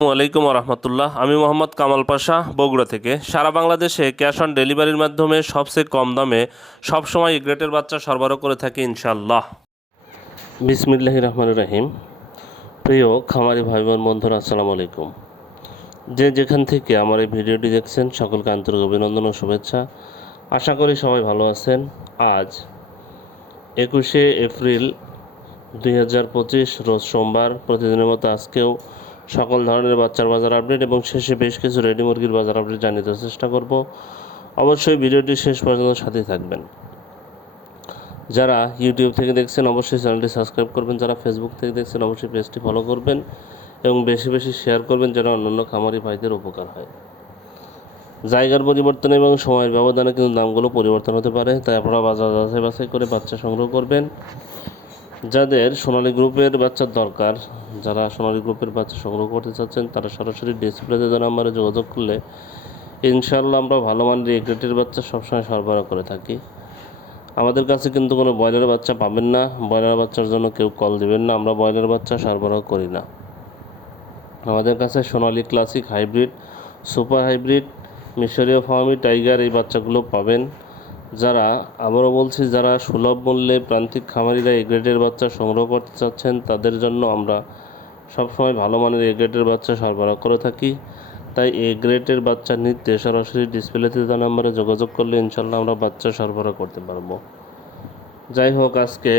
আসসালামু আলাইকুম রহমতুল্লাহ। আমি মোহাম্মদ কামাল পাশা, বগুড়া থেকে। সারা বাংলাদেশে ক্যাশ অন ডেলিভারির মাধ্যমে সবচেয়ে কম দামে সবসময় এ গ্রেডের বাচ্চা সরবরাহ করে থাকি ইনশাল্লাহ। বিসমিল্লাহির রহমানির রহিম। প্রিয় খামারি ভাই বোন বন্ধুরা, আসসালামু আলাইকুম। যে যেখান থেকে আমার এই ভিডিওটি দেখছেন সকলকে আন্তরিক অভিনন্দন ও শুভেচ্ছা। আশা করি সবাই ভালো আছেন। আজ 21শে এপ্রিল 2025 রোজ সোমবার। প্রতিদিনের মতো আজকেও সকল ধরনের বাচ্চার বাজার আপডেট এবং শেষে বেশ কিছু রেডি মুরগির বাজার আপডেট জানিয়ে দেওয়ার চেষ্টা করব। অবশ্যই ভিডিওটি শেষ পর্যন্ত সাথেই থাকবেন। যারা ইউটিউব থেকে দেখছেন অবশ্যই চ্যানেলটি সাবস্ক্রাইব করবেন, যারা ফেসবুক থেকে দেখছেন অবশ্যই পেজটি ফলো করবেন এবং বেশি বেশি শেয়ার করবেন যেন অন্যান্য খামারি ভাইদের উপকার হয়। জায়গার পরিবর্তন এবং সময়ের ব্যবধানে কিন্তু দামগুলো পরিবর্তন হতে পারে, তাই আপনারা বাজার যাচাই বাছাই করে বাচ্চা সংগ্রহ করবেন। যাদের সোনালী গ্রুপের বাচ্চার দরকার, যারা সোনালী গ্রুপের বাচ্চা সংগ্রহ করতে চাচ্ছেন, তারা সরাসরি ডিসপ্লেতে দেওয়া নাম্বারে যোগাযোগ করলে ইনশাআল্লাহ আমরা ভালো মানের এ গ্রেডের বাচ্চা সবসময় সরবরাহ করে থাকি। আমাদের কাছে কিন্তু কোনো ব্রয়লারের বাচ্চা পাবেন না, ব্রয়লার বাচ্চার জন্য কেউ কল দেবেন না, আমরা ব্রয়লার বাচ্চা সরবরাহ করি না। আমাদের কাছে সোনালী ক্লাসিক, হাইব্রিড, সুপার হাইব্রিড, মিশরীয় ফার্মি, টাইগার এই বাচ্চাগুলো পাবেন। যারা, আবারও বলছি, যারা সুলভ মূল্যে প্রান্তিক খামারিরা এ গ্রেডের বাচ্চা সংগ্রহ করতে চাচ্ছেন, তাদের জন্য আমরা সবসময় ভালো মানের এ গ্রেডের বাচ্চা সরবরাহ করে থাকি। তাই এ গ্রেডের বাচ্চা নিতে সরাসরি ডিসপ্লেতে দেওয়া নাম্বারে যোগাযোগ করলে ইনশাল্লাহ আমরা বাচ্চা সরবরাহ করতে পারবো। যাই হোক, আজকে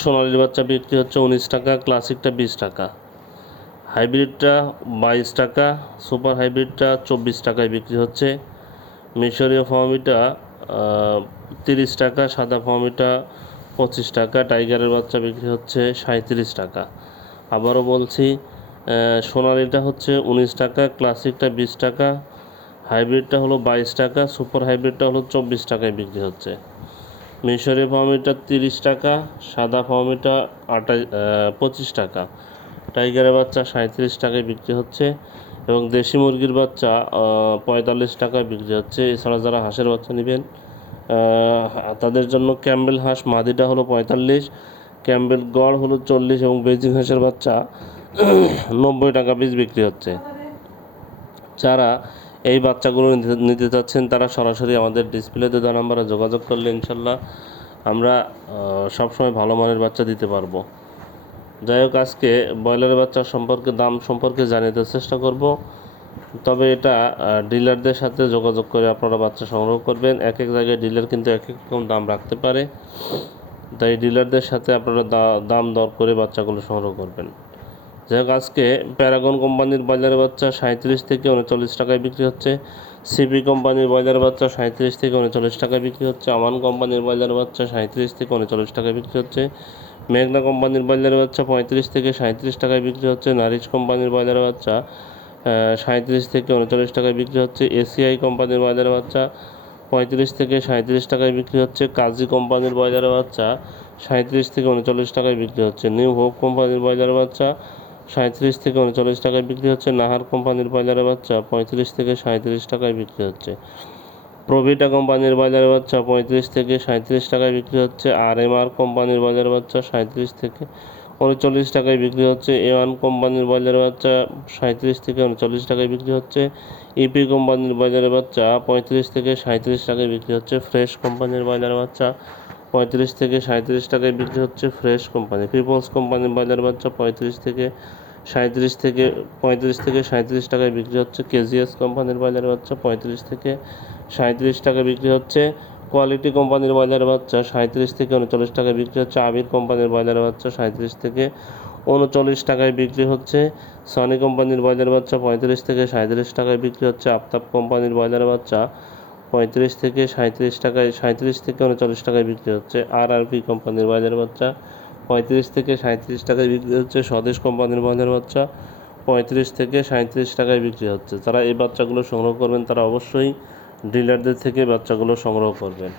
সোনালির বাচ্চা বিক্রি হচ্ছে 19 টাকা, ক্লাসিকটা 20 টাকা, হাইব্রিডটা 22 টাকা, সুপার হাইব্রিডটা 24 টাকায় বিক্রি হচ্ছে, মিশরীয় ফার্মিটা 30 টাকা, সাদা ফার্মিটা 25 টাকা, টাইগারের বাচ্চা বিক্রি হচ্ছে 37 টাকা। আবারও বলছি, সোনালিটা হচ্ছে 19 টাকা, ক্লাসিকটা 20 টাকা, হাইব্রিডটা হলো 22 টাকা, সুপার হাইব্রিডটা হলো 24 টাকায় বিক্রি হচ্ছে, মিশরীয় ফার্মিটা 30 টাকা, সাদা ফার্মিটা 25 টাকা, টাইগারের বাচ্চা 37 টাকায় বিক্রি হচ্ছে এবং দেশি মুরগির বাচ্চা 45 টাকায় বিক্রি হচ্ছে। এছাড়া যারা হাঁসের বাচ্চা নেবেন তাদের জন্য ক্যাম্বেল হাঁস মাদিটা হলো 45, ক্যাম্বেল গড় হলো 40 এবং বেজিং হাঁসের বাচ্চা 90 টাকা পিস বিক্রি হচ্ছে। যারা এই বাচ্চাগুলো নিতে চাচ্ছেন তারা সরাসরি আমাদের ডিসপ্লেতে দেওয়া নাম্বারে যোগাযোগ করলে ইনশাল্লাহ আমরা সবসময় ভালো মানের বাচ্চা দিতে পারবো। যাই হোক, আজকে ব্রয়লারের বাচ্চা সম্পর্কে দাম সম্পর্কে জানিয়ে দেওয়ার চেষ্টা করব। তবে এটা ডিলারদের সাথে যোগাযোগ করে আপনারা বাচ্চা সংগ্রহ করবেন। এক এক জায়গায় ডিলার কিন্তু এক এক রকম দাম রাখতে পারে, তাই ডিলারদের সাথে আপনারা দাম দর করে বাচ্চাগুলো সংগ্রহ করবেন। যাই হোক, আজকে প্যারাগন কোম্পানির ব্রয়লারের বাচ্চা 37 থেকে 39 টাকায় বিক্রি হচ্ছে, সিপি কোম্পানির ব্রয়লারের বাচ্চা 37 থেকে 39 টাকায় বিক্রি হচ্ছে, আমান কোম্পানির ব্রয়লারের বাচ্চা 37 থেকে 39 টাকায় বিক্রি হচ্ছে, মেঘনা কোম্পানির ব্রয়লারের বাচ্চা 35 থেকে 37 টাকায় বিক্রি হচ্ছে, নারিশ কোম্পানির ব্রয়লারের বাচ্চা 37 থেকে 39 টাকায় বিক্রি হচ্ছে, এসিআই কোম্পানির ব্রয়লারের বাচ্চা 35 থেকে 37 টাকায় বিক্রি হচ্ছে, কাজী কোম্পানির ব্রয়লারের বাচ্চা 37 থেকে 39 টাকায় বিক্রি হচ্ছে, নিউ হোপ কোম্পানির ব্রয়লারের বাচ্চা 37 থেকে 39 টাকায় বিক্রি হচ্ছে, নাহার কোম্পানির ব্রয়লারের বাচ্চা 35 থেকে 37 টাকায় বিক্রি হচ্ছে, প্রভিটা কোম্পানির ব্রয়লারের বাচ্চা 35 থেকে 37 টাকায় বিক্রি হচ্ছে, আরএমআর কোম্পানির ব্রয়লারের বাচ্চা 37 থেকে 39 টাকায় বিক্রি হচ্ছে, এ1 কোম্পানির ব্রয়লারের বাচ্চা 37 থেকে 39 টাকায় বিক্রি হচ্ছে, ইপি কোম্পানির ব্রয়লারের বাচ্চা 35 থেকে 37 টাকায় বিক্রি হচ্ছে, ফ্রেশ কোম্পানির ব্রয়লারের বাচ্চা 35 থেকে 37 টাকায় বিক্রি হচ্ছে, ফ্রেশ কোম্পানি, পিপলস কোম্পানির ব্রয়লারের বাচ্চা 35 থেকে 37 টাকায় বিক্রি হচ্ছে, কেজিএস কোম্পানির ব্রয়লারের বাচ্চা 35 থেকে 37 টাকায় বিক্রি হচ্ছে, কোয়ালিটি কোম্পানির ব্রয়লারের বাচ্চা 37 থেকে 39 টাকায় বিক্রি হচ্ছে, আবির কোম্পানির ব্রয়লারের বাচ্চা 37 থেকে 39 টাকায় বিক্রি হচ্ছে, সনি কোম্পানির ব্রয়লারের বাচ্চা 35 থেকে 37 টাকায় বিক্রি হচ্ছে, আফতাব কোম্পানির ব্রয়লারের বাচ্চা 35 থেকে 37 টাকায় 37 থেকে 39 টাকায় বিক্রি হচ্ছে, আরআরপি কোম্পানির ব্রয়লারের বাচ্চা 35 থেকে 37 টাকায় বিক্রি হচ্ছে, স্বদেশ কোম্পানির ব্রয়লারের বাচ্চা 35 থেকে 37 টাকায় বিক্রি হচ্ছে। যারা এই বাচ্চাগুলো সংগ্রহ করবেন তারা অবশ্যই ডিলারদের থেকে বাচ্চাগুলো সংগ্রহ করবেন।